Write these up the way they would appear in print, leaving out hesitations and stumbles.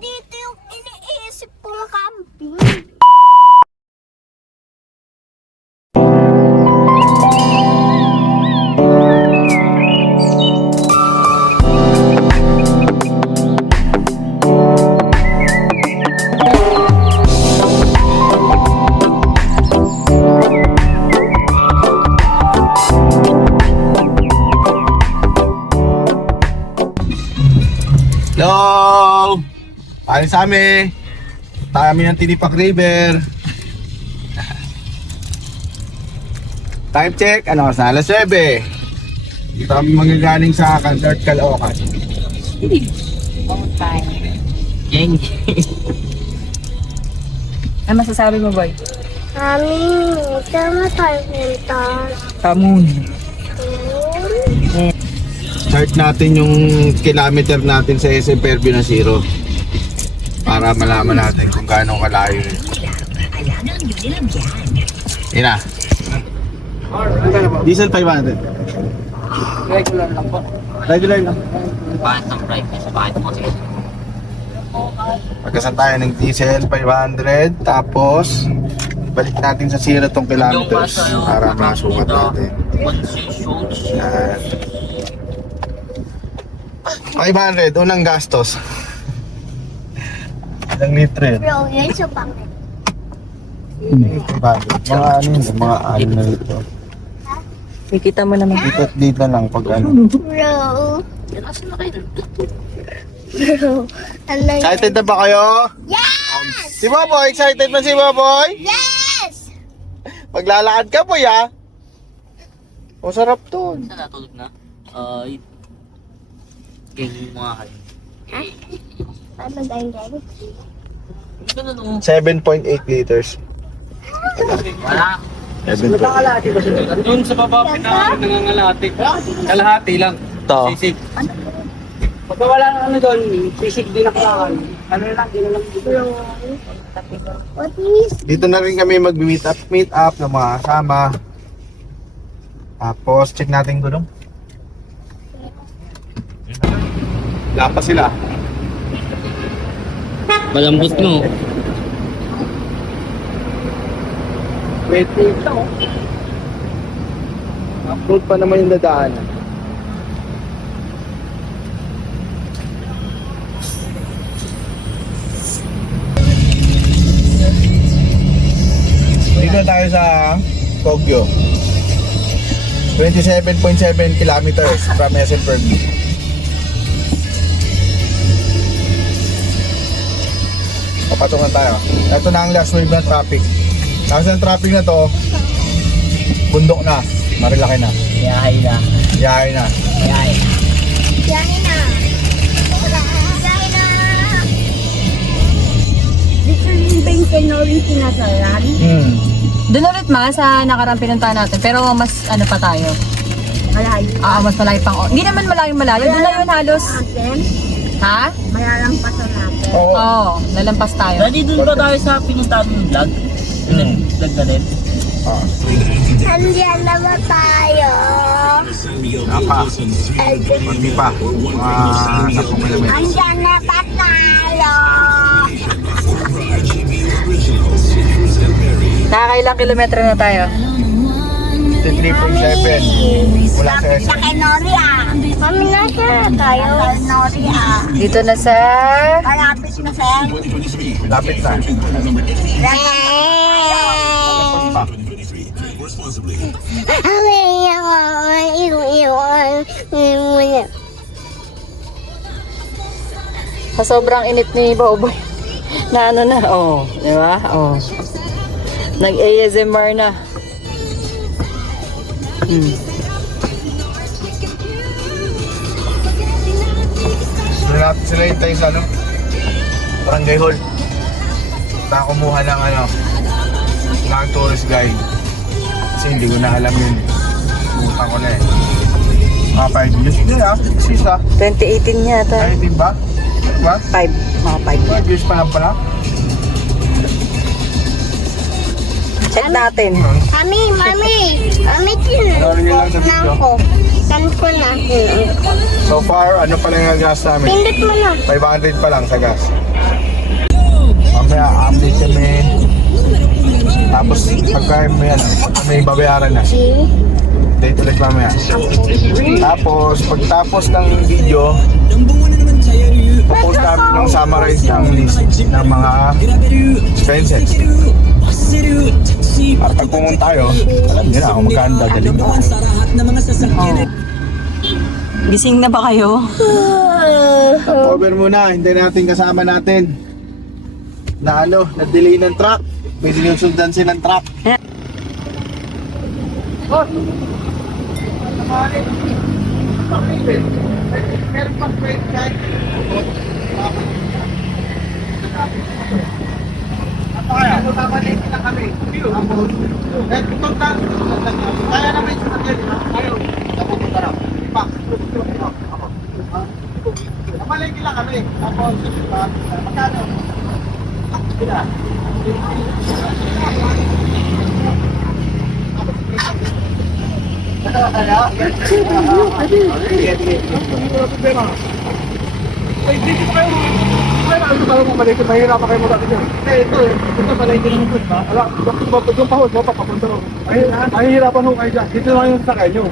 Nandito yung iniisip kong kambing. Hello! Alis kami. Kami ng Tinipak River. Time check, ano, sa alas 9. Dito kami magagaling sa North Caloocan. Okay. Yang. Ano masasabi mo, boy? Mami, tama tayo punta. Kamun. Chart natin yung kilometer natin sa SM Fairview na zero. Para malaman natin kung gaano kalayo yun. Yun na. Diesel 500. Regular lang po. Regular lang. Bakit ng brightness? Bakit mo sige? Pagkasan tayo ng diesel 500. Tapos balik natin sa zero tong kilometers para masukat natin. Yan. 500, unang gastos. Ilang litro yun? Bro, yun sa pangit. 500. Mga ano yun, mga ano na ito. Nakikita mo naman. Dito lang pag ano. Bro. Bro. Ano yun? Excited na ba kayo? Yes! Si Boboy, excited na si Boboy? Yes! Maglalakad ka po ya. O sarap to. Saan natulog na? Game mga kayo. Ano ganyan? Hindi ka na no. 7.8 liters. Wala. 7.8. Doon sa baba, nangangalati. Kalahati lang. Ito. Sisig. Pagka wala na ano doon, sisig din nakalakan. Ano lang, din lang dito. What is? Dito na rin kami mag-meet up ng mga kasama. Tapos check natin gulong. Lapa sila. Malambot mo. Pwede ito. Upload pa naman yung dadaanan. Dito tayo sa Kogyo. 27.7 kilometers from SM Fairview. Papatungan tayo. Ito na ang last wave ng traffic. Tapos ang traffic na to, bundok na, marilaki na. Yahay na. Yahay na. Yahay. Yan na. Yan na. Dito rin ba yung kenorin sinasalan? Doon ulit ma, sa nakarang pinuntahan natin. Pero mas ano pa tayo? Malayo. Mas malayo pang. Hindi naman malayo. Doon na yun halos. Natin? Ha? Mayalang pa sa natin. Oo. Oo, lalampas tayo. Dati doon ba tayo sa pinuntahan ng vlog? Vlog na rin? Ah, Nandiyan na ba tayo? apa? Hindi pa. Mga 10 kilometers. Nandiyan na ba tayo? Nakakailang kilometro na tayo? 53.7 mula sa Sa SM. Kenori ah. Mami, nasa na tayo? Kenori ah. Dito na sa... Malapit na sa... Lapit na. Pa. Sa sobrang init ni Boboy. Na ano na, di ba? Nag-ASMR na. Malapit sila yung tayo sa ano? Barangay Hall. Nakakumuha ng ano, ng tourist guide. Kasi hindi ko na alam yun. Pumunta ko na eh. Mga 5 years din ah. Sis ah. 2018 yata. Ay, di ba? Diba? 5. Mga 5. 5 years pa lang pala. Check natin. Mami, Ano yun lang sa video? Saan ko na? So far, ano pa lang ang gas namin? Pindot mo na. 500 pa lang sa gas. Mamaya update kami. Tapos pagka may babayaran na, date ulit mamaya. Tapos pagtapos ng video, post namin yung summarize ng list ng mga expenses. At pag pumunta kayo, alam niyo na kung magkano dadalhin nyo. Gising na ba kayo? Cover muna, hindi natin kasama natin na na-delay ng truck. May sinusundan silang truck. Malengke lang kami. Tapos, magkano? Sila. Ay, dito pa kayo. Ano ba mo malengke? Mahirapan kayo mula dito. Ito malengke ng food ba? Ala, yung pahod mo papapunta ro. Mahirapan ho kayo dyan. Dito lang yung sakay nyo.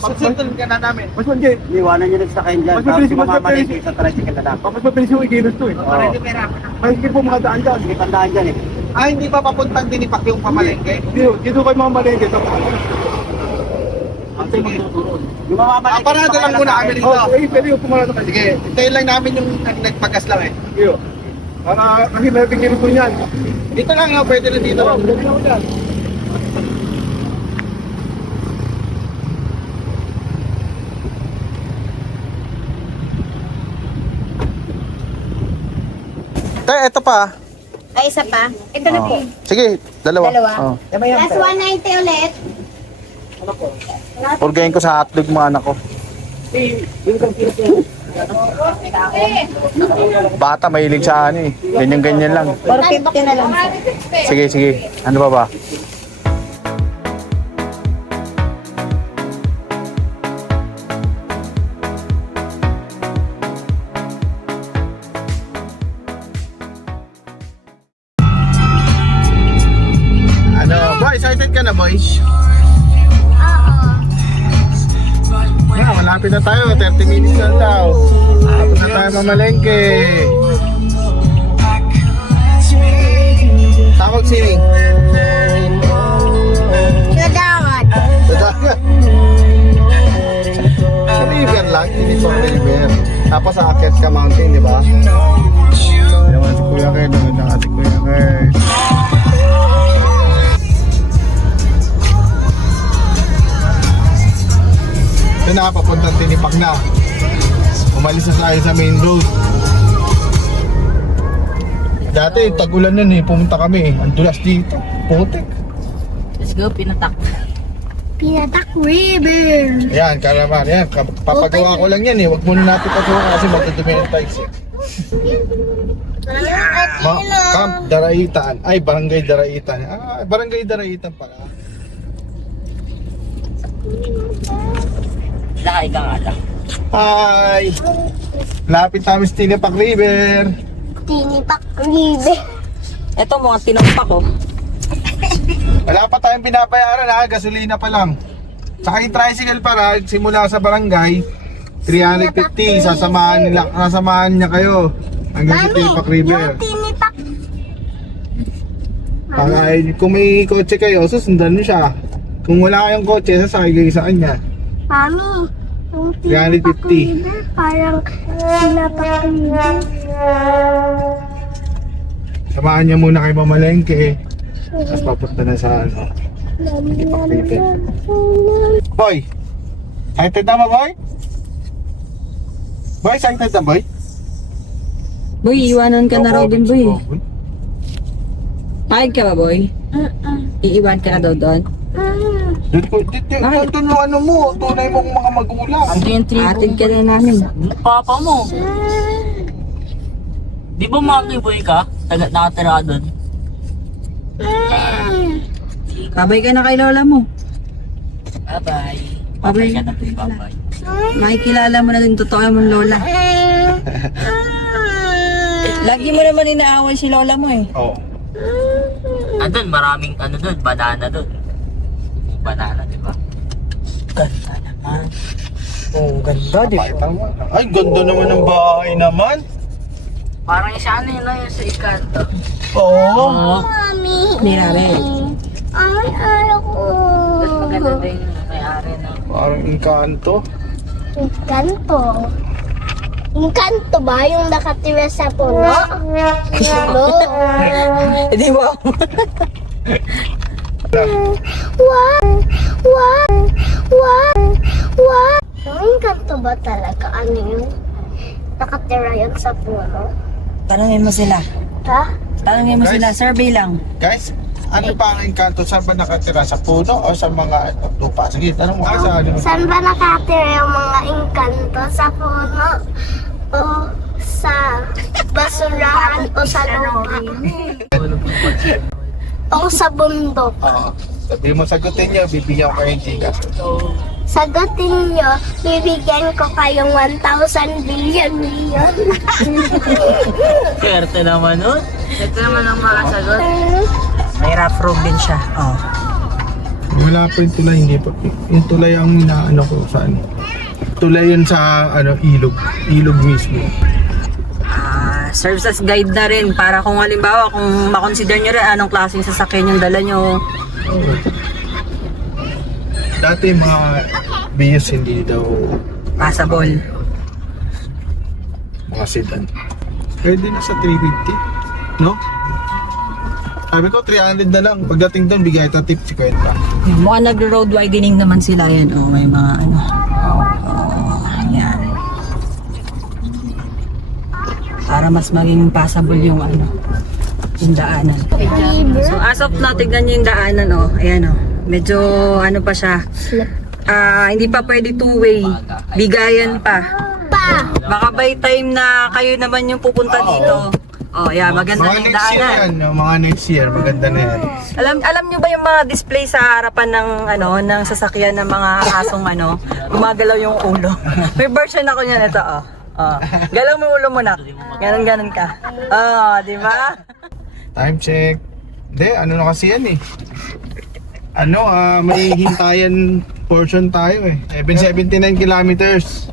Susundan ka na namin. Mas mandi. Iwanan nyo nagsakay dyan. Mas mabilis, mas mabilis. Sa tricycle na lang. Mas mabilis yung ikilos to eh. Mahigit po mga daan dyan. Sige, tandaan dyan eh. Hindi pa papuntang Dinipak yung pamalengke? Dito kayo mga malengke. Yung mamamalengke. Parada lang muna kami dito. Pwede yung pumarada kayo. Sige, hintayin lang namin yung nagpagas lang eh. Iyo. Kasi may bigyan ko niyan. Dito lang nga, pwede na dito. Pwede na ko dyan. Ito pa. Ay, isa pa. Ito na po. Sige, dalawa. Dalawa. Last 190 ulit. Purgayin ko sa hotdog mga anak ko. Bata, mahilig sa ano eh. Ganyan-ganyan lang. 450 na lang. Sige, sige. Ano pa ba? Boy, excited ka na, boys? Yeah, malapit na tayo. 30 minutes na daw. Tapos na tayo mamalengke. Tawag sining. Sa dagat. Sa dagat. Sa river lang, hindi sa river. Tapos sa Akit ka Mountain, di ba? Ayaw si Kuya Kay, doon na si Kuya Kay. Ito na, papuntang Dinipak na. Umalis na tayo sa main road. Dati, tag-ulan nun eh, pumunta kami eh. Ang dulas dito, putik. Let's go, pinatak. Pinatak River. Ayan, karaman, ayan, papagawa ko lang yan eh. Huwag muna natin pagawa kasi matutumi ng tiles eh. Camp Daraitan, ay Barangay Daraitan. Barangay Daraitan pala. Lakay ka nga lang. Hi! Lapit namin sa Dinipak River. Dinipak River. Ito mga tinampak ko. Wala pa tayong binabayaran ha, gasolina pa lang. Saka yung tricycle para simula sa barangay 350, sasamahan niya kayo hanggang sa Dinipak River. Yung Dinipak. Kung may kotse kayo, susundan niyo siya. Kung wala kayong kotse, sasakay kayo sa kanya. Mami, yung 350. River, parang Dinipak River. Samahan niya muna kay Mamalengke. Tapos papunta na sa Dinipak River. Boy! Excited na ba, boy? Boy, excited na, boy? Boy, iwanan ka na raw din, boy. Pahig ka ba, boy? Iiwan ka na daw doon? Doon yung ano mo, tunay mong mga magulang. Atid ka na namin. Papa mo. Di ba mami boy ka? Nakatira doon. Babay ka na kay lola mo. Bye-bye. Bye-bye. Ka na po, bye-bye. Makikilala mo na din totoo mong lola. Lagi mo naman inaaway si lola mo eh. Oo. Andun, maraming ano dun, banana dun. Banana, di ba? Ganda naman. Oh, ganda di ba? Pakita mo. Ay, ganda naman ng bahay naman. Parang siya ano yun, yung sa ikanto. Oo. Mami. Hindi namin. Ay, ayaw ko. Mas maganda din yung may-ari na. Parang engkanto. Engkanto. Engkanto ba yung nakatira sa puno? Puno. Eh di ba? Wow! Wow! Wow! Wow! Yung engkanto ba talaga? Ano yun? Nakatira yun sa puno? Tanungin mo sila. Ha? Tanungin mo Guys. sila. Survey lang. Guys, ano pa ang engkanto? Saan ba nakatira? Sa puno o sa mga lupa? Sige, tanong mo kasi ano. Saan ba nakatira yung mga engkanto? Sa puno? O sa basurahan? O sa lupa? O sa bundok? Oo. Sabi mo, sagutin nyo, bibigyan ko kayo ng tigas. Sagutin nyo, bibigyan ko kayong 1,000 billion. Swerte naman nun. Ito naman ang makasagot. May rough road din siya. Oh. Wala pa yung tulay, hindi pa. Yung tulay ang inaano ko sa ano. Tulay yun sa ano, ilog. Ilog mismo. Serves as guide na rin para kung halimbawa kung makonsider nyo rin anong klaseng sasakyan yung dala nyo. Oo. Dati mga Vios hindi daw Passable. mga sedan. Pwede na sa 350, no? Sabi ko 300 na lang. Pagdating doon, bigay ito tip si Kwenta. Mukhang nag-road widening naman sila yan. Oh, may mga ano. Oh, yan. Para mas maging passable yung ano, yung daanan. So as of now, tignan nyo yung daanan, oh. Ayan, oh. Medyo ano pa siya. Hindi pa pwede two-way. Bigayan pa. Baka by time na kayo naman yung pupunta dito. Oh, yeah, maganda Mga yung next year daanan. yan, no? Mga next year, maganda na yan. Alam niyo ba yung mga display sa harapan ng ano, ng sasakyan ng mga asong ano, gumagalaw yung ulo. May version ako niyan ito, oh. Oh. Galaw mo ulo mo na. Ganon ka. Oh, di ba? Time check. Hindi, ano na kasi yan eh. Ano, may hintayan portion tayo eh. 779 kilometers.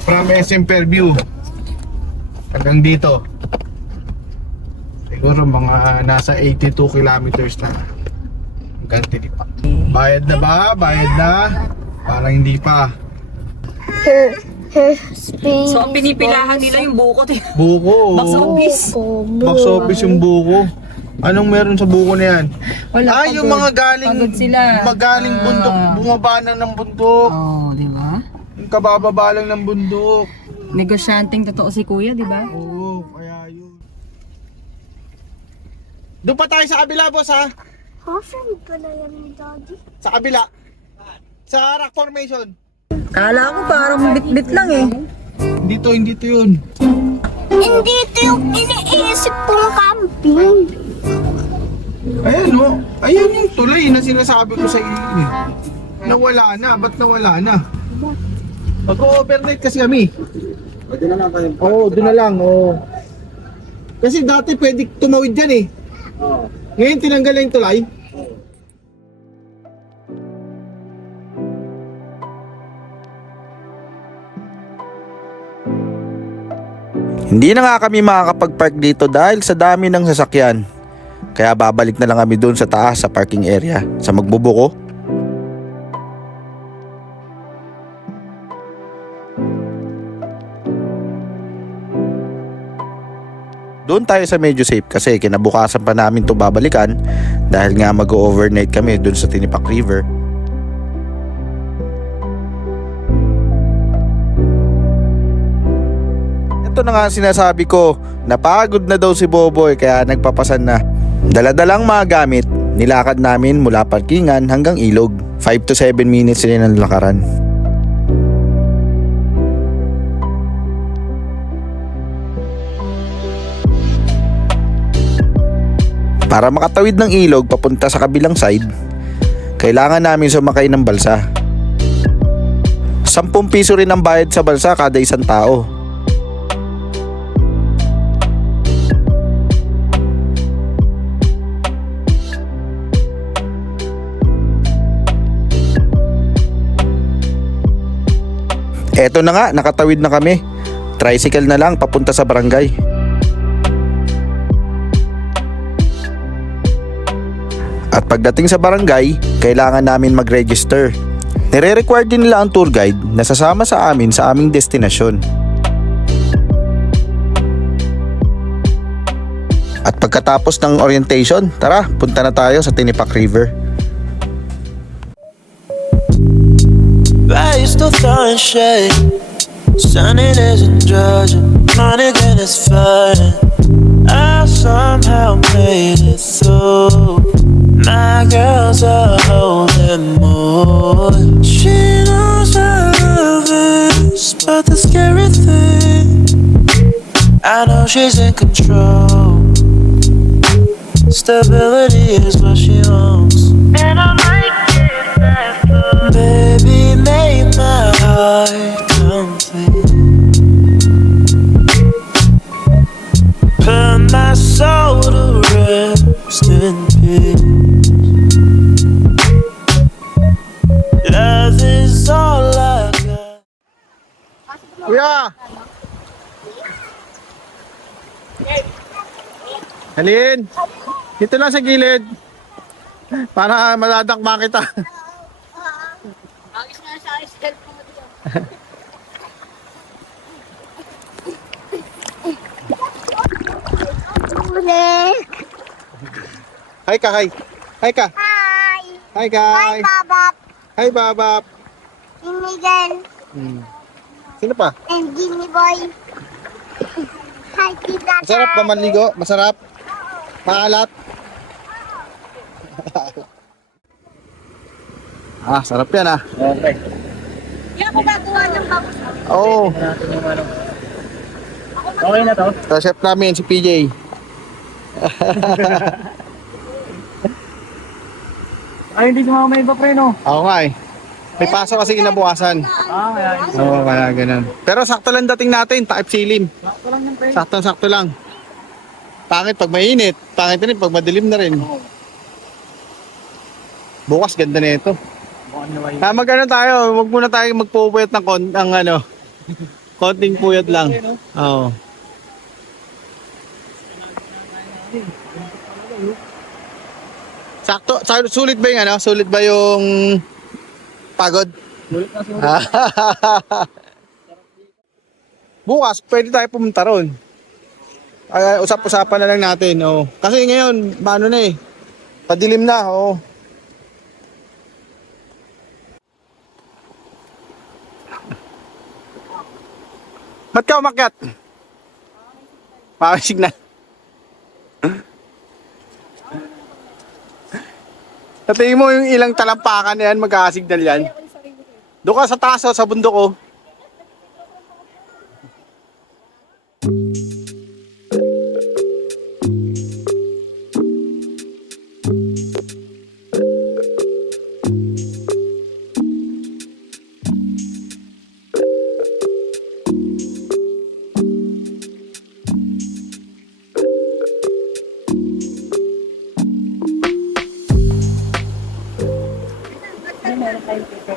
From SM Fairview. Hanggang dito. Siguro mga nasa 82 kilometers na. Hanggang Tilipa. Bayad na ba? Bayad na? Parang hindi pa. Space. So, ang pinipilahan nila yung buko. Buko. Box office. Box office yung buko. Anong meron sa buko na yan? Wala, Yung mga galing Pagod sila. magaling bundok, bumaba na ng bundok. Oh, di ba? Yung kabababa lang ng bundok. Negosyanteng totoo si kuya, di ba? Oo, kaya yun. Doon pa tayo sa kabila, boss, ha? Saan pala yan ni Daddy? Sa kabila. Sa rock formation. Kala ko parang bit-bit lang eh. Hindi to yun. Hindi ito yung iniisip kong camping. Ayan, no? Ayan yung tulay na sinasabi ko sa iyo. Eh. Nawala na. Ba't nawala na? Mag-overnight kasi kami. Doon na lang tayo. Oo, doon na lang. Oo. Kasi dati pwede tumawid dyan eh. Oo. Ngayon tinanggal na yung tulay. Hindi na nga kami makakapag-park dito dahil sa dami ng sasakyan. Kaya babalik na lang kami doon sa taas sa parking area sa Magbubuko. Doon tayo sa medyo safe kasi kinabukasan pa namin to babalikan dahil nga mag-overnight kami doon sa Tinipak River. Ito na nga sinasabi ko, napagod na daw si Boboy kaya nagpapasan na. Daladalang mga gamit, nilakad namin mula parkingan hanggang ilog. 5 to 7 minutes rin ang lakaran. Para makatawid ng ilog papunta sa kabilang side, kailangan namin sumakay ng balsa. 10 piso rin ang bayad sa balsa kada isang tao. Eto na nga, nakatawid na kami. Tricycle na lang papunta sa barangay. At pagdating sa barangay, kailangan namin mag-register. Nire-require din nila ang tour guide na sasama sa amin sa aming destinasyon. At pagkatapos ng orientation, tara, punta na tayo sa Tinipak River. Why you still throwing shade? Sunny days in Georgia, money again is fine. I somehow made it through. My girls are holding more. She knows I love this, but the scary thing, I know she's in control. Stability is what she wants, and I like it that way. Baby, make my heart complete. Put my soul to rest in peace. Love is all I got. Kuya! Halin! Dito lang sa gilid. Para madadakma kita. Ulit. Hi ka, hi. Hi ka. Hi. Hi Hi, guys. Babap. Hi Babap. Inigan. Sino pa? And Jimmy Boy. Hi, Tita. Masarap ba manligo? Masarap? Maalat? Sarap yan ah. Okay. Yan ako gagawa ng bagus. Oo. Okay na to? Sa chef namin, si PJ. Ay, hindi sumama may iba pre, no? Oo nga eh. May pasok kasi kinabukasan. Kaya. Oo, kaya ganun. Pero sakto lang dating natin, takip silim. Sakto lang yan, pre. Sakto lang. Pangit pag mainit, pangit rin pag madilim na rin. Bukas ganda na ito. Mag-ano tayo, wag muna tayo magpupuyat ng ano, konting puyat lang. Oo. Sakto, sulit ba yung ano? Sulit ba yung pagod? Bukas, pwede tayo pumunta ron. Ay, usap-usapan na lang natin. Oh. Kasi ngayon, ano na eh. Padilim na. Oh. Ba't ka umakyat? Mawag signal. Sa tingin mo yung ilang talampakan na yan, magkakasignal yan. Doon ka sa taas, oh, sa bundok oh.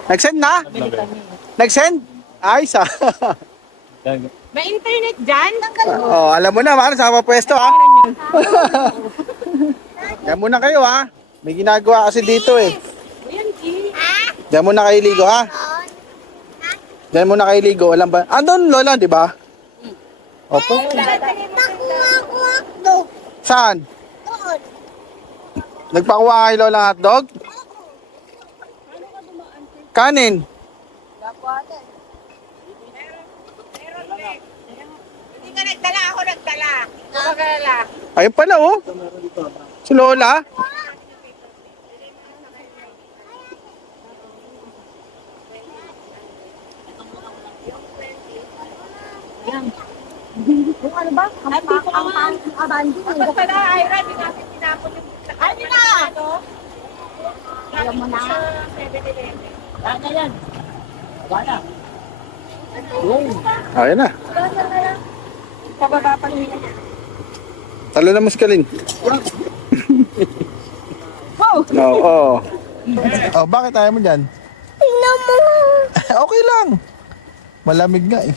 Nag-send na? Nag-send? Ayos ah. May internet dyan? Oh, alam mo na, sa pwesto ha. Diyan muna kayo ha. May ginagawa kasi dito eh. Diyan muna kayo ligo ha. Diyan muna kayo ligo. Alam ba? Andun Lola, di ba? Opo. Saan? Nagpakuha kay Lola hotdog? Kanin. Hindi ka nagdala, ako nagdala. Nagdala. Ayun pala oh. Si Lola. Yung ano ba? Ang abandon. Tapos pala, Ira, hindi natin tinapon yung... Ano na? Alam mo na. Ano yan? Ayun na. Pababa pa rin. Talo na muskalin. Oo. Oh, bakit ayaw mo dyan? Tingnan mo. Okay lang. Malamig nga eh.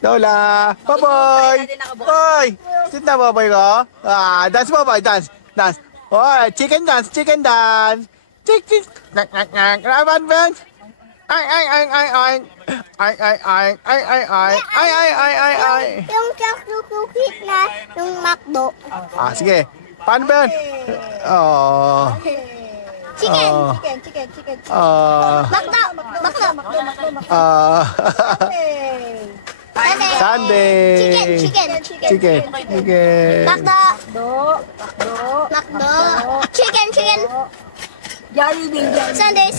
Lola! Baboy! Boy! Sit na baboy ko. Dance baboy, dance. Dance. Oy, chicken dance, chicken dance. Chick, chick. Nak, nak, nak. Raban, Ben. Ay. Ay. Yung chocolate na yung McDo. Sige. Paano ba yun? Oh. Chicken. Oh. Chicken. McDo. Sunday. Chicken. McDo. Chicken. Jollibee. Sunday.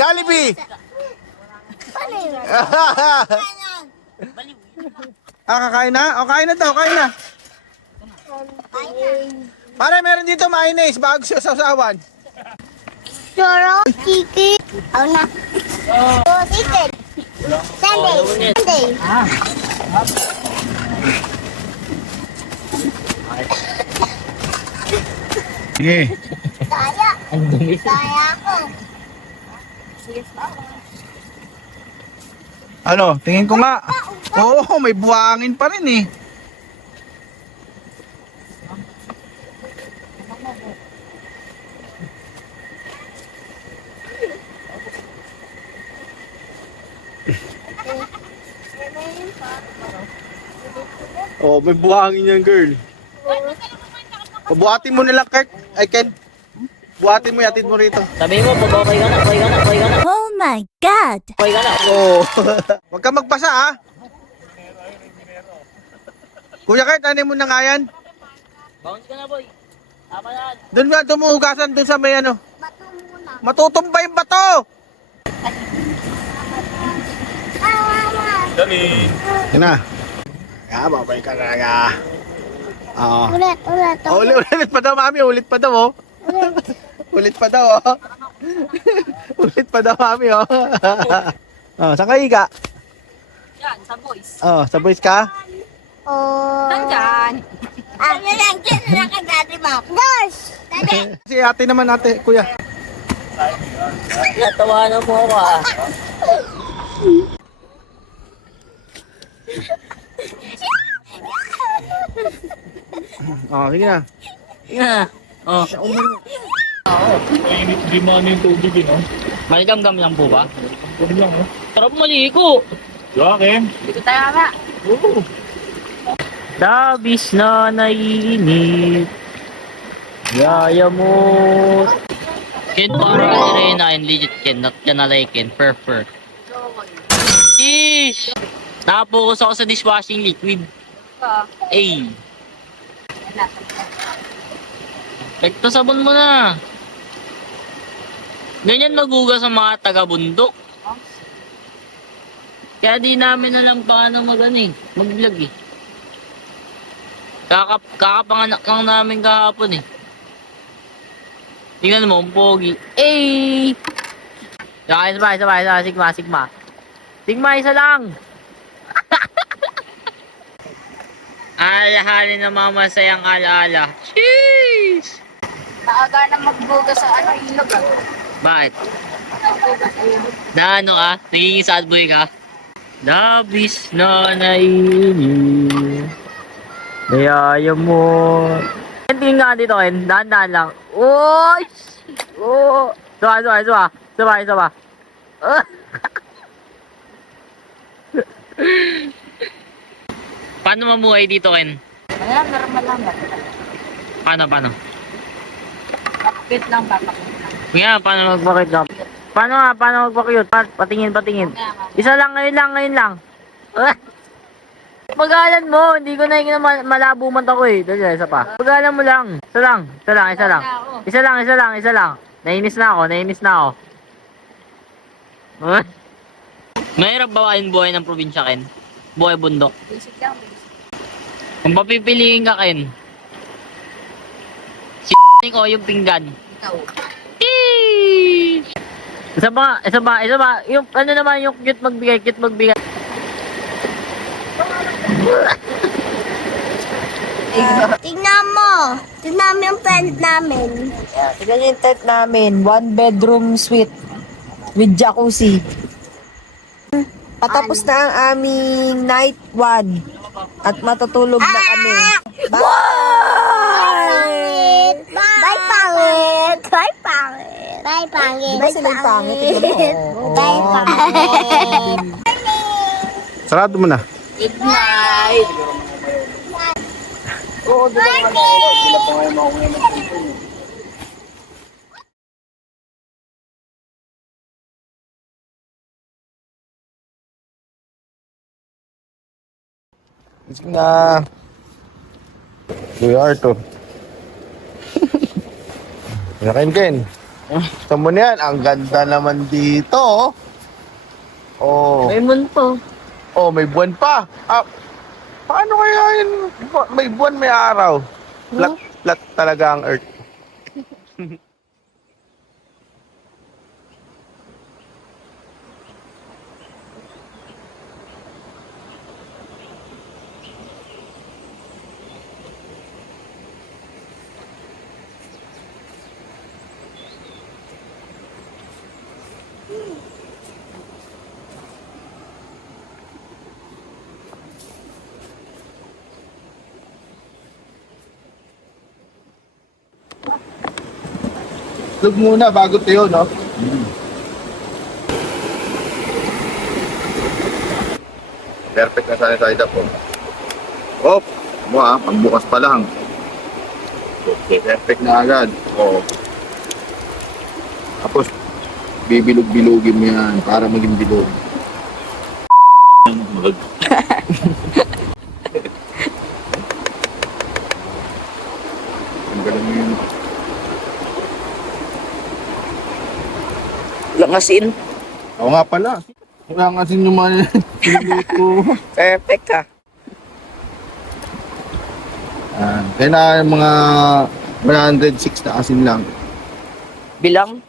Jollibee. Paano yun? Kakain na? Kain na to, kain na. Pare, meron dito mayonnaise bago sa sausawan. Choro, chicken. Na. Chicken. Sunday. Sige. Kaya ako. Ano, tingin ko nga. Oo, may buhangin pa rin eh. Oh, may buhangin yan, girl. Buhatin mo na lang, Kirk. Ay, Ken. Buhatin mo, yatid mo rito. Sabi mo, pag okay ka na. Oh my God! Okay ka na. Oo. Huwag ka magpasa, ha? Kuya Kurt, ano mo na nga yan? Bounce ka na, boy. Tama na. Doon nga, tumuhugasan doon sa may ano. Bato muna. Matutumba yung bato! Yan na. Babay ka na nga. Oo. Ulit. Ulit pa daw, mami. Ulit pa daw, oh. Ulit pa daw, oh. Ulit pa daw, mami, oh. Saan ka higa? Yan, sa boys. Sa boys ka? Oh. Nandyan. Lang kay Daddy Mac. Nurse! Daddy! Si ate naman, ate, kuya. Natawanan mo ako, ah. Sige na. Yeah. Oh. Hindi mo ano yung tubig, eh, no? Maligam-gam lang po ba? Huwag lang, no? Sarap maligo. Joaquin. Dito tayo nga. Oo. Dabis na naiinip. Yaya mo. Ken para ni Reyna and legit Ken. Not ka na like Ken. Prefer. Ish! Nakapokus ako sa dishwashing liquid. Ay. Ito sabon mo na. Ganyan magugas ang mga taga-bundok. Kaya di namin alam paano mag-vlog eh. Kakapanganak lang namin kahapon eh. Tingnan mo, ang pogi. Eh! Sigma. Sigma, isa lang! Alahalin na mga masayang alaala. Cheese! Naaga na magbuga sa ilog. Bakit? Na ano ka? Nagiging sad boy ka? Dabis na naiinip. Nayaya mo. Tingin nga dito, Ken. Dahan-dahan lang. Oy! Oh! Suba. Paano mamuhay dito, Ken? Ayan, normal lang ba? Paano? Bakit lang ba? Nga, paano mag-bakit ka? Paano mag-bakit? Patingin. Isa lang, ngayon lang. Pag-alan mo, hindi ko na malabo man ako eh. Dali, isa pa. Pag-alan mo lang. Isa lang. Nainis na ako. Mahirap bawain buhay ng probinsya, Ken. Buhay bundok. Basic lang. Kung papipiliin ka, Ken. O yung pinggan. Ikaw. Isa ba? Yung ano naman yung cute magbigay. Tingnan mo yung tent namin. Tignan yung tent namin. 1 bedroom suite. with jacuzzi. Patapos na ang aming night 1 at matutulog na kami. Bye! Bye, pangit! Bye, pangit! Bye, pangit! Diba sila yung pangit? Tignan mo. Bye, pangit! Sarado mo na. Good night! Gising na. Kuya Arto. Nakain Ken. Gusto mo na yan? Ang ganda naman dito. Oh. May munto. Oh, may buwan pa. Ah, paano kaya yun? May buwan, may araw. Flat talaga ang earth. Lug muna bago tayo, no? Perfect na sana tayo po. Oh, mo pagbukas pa lang. Okay, perfect na agad. Oh. Tapos, bibilog-bilogin mo yan para maging bilog. Ang galing mo yun. Langasin. Oo nga pala. Kaya kasi yung mga niluto. Perfect ka. Kaya na mga 106 na asin lang. Bilang.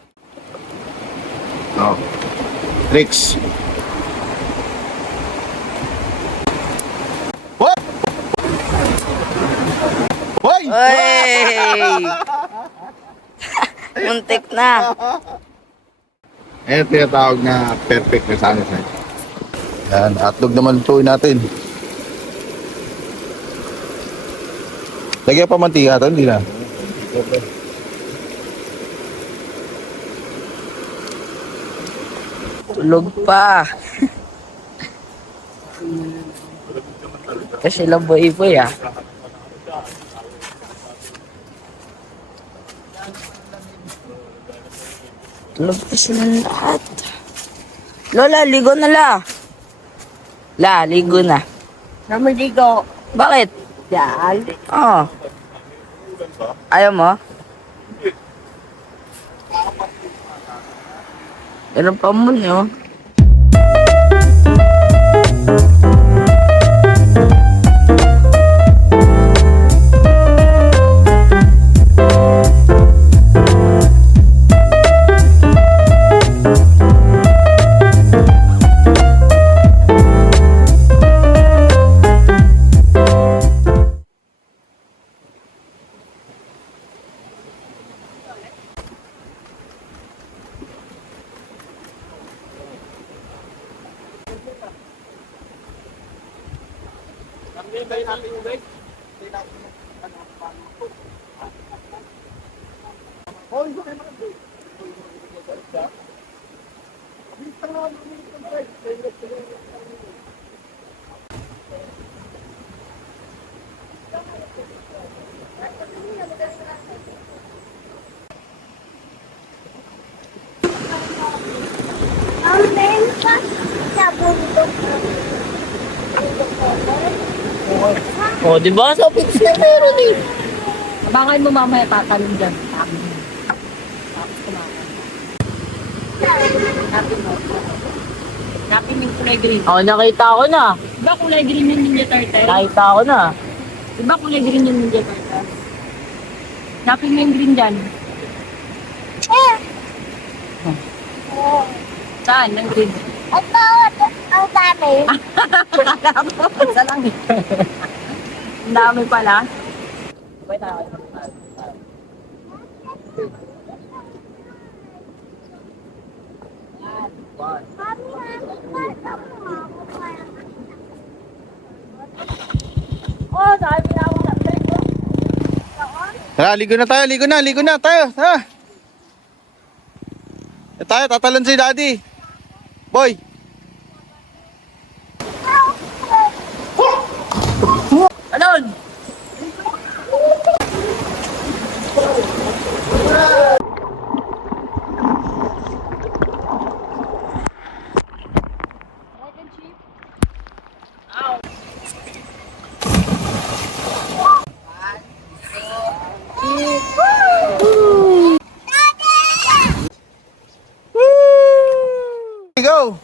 Oh. Tricks. What? Hoy! Hey! Muntik na. Ayan tinatawag na perfect na sana sa'yo. Yan, hotdog naman lutuin natin. Lagyan pa mantika ito, hindi na. Tulog pa. Kasi laboy-boy ah. Tulog pa sila lahat. Lola, ligo na la. La, ligo na. Namaligo. Bakit? Yan. Oh. Ayaw mo? Meron pa mo niyo. Ang meron pa sa bundok. Oh, di ba? Sa fix na meron eh. Abangan mo mamaya tatanong dyan. Tapos kumakan. Napin yung kulay green. Oh, nakita ko na. Diba kulay green yung Ninja Turtle? Nakita ko na. Diba kulay green yung Ninja Turtle? Napin mo yung green dyan. Saan? Ang green? Ito, ang dami. Kala mo, isa lang eh. Ang dami pala. Wait, Tara, ligo na tayo, ligo na tayo. Tara. Tayo, tatalon si Daddy. Boy. Anon! Go!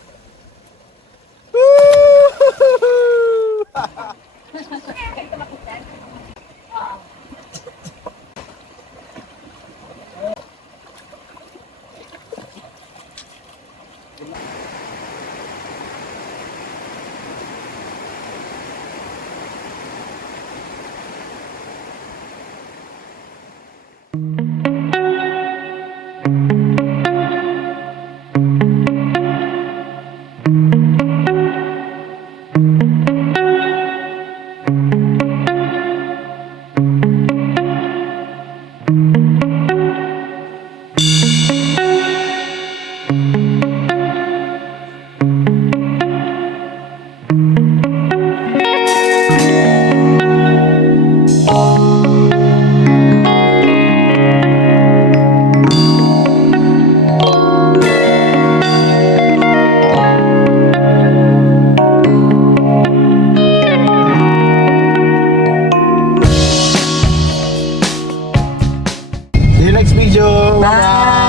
See you next video. Bye!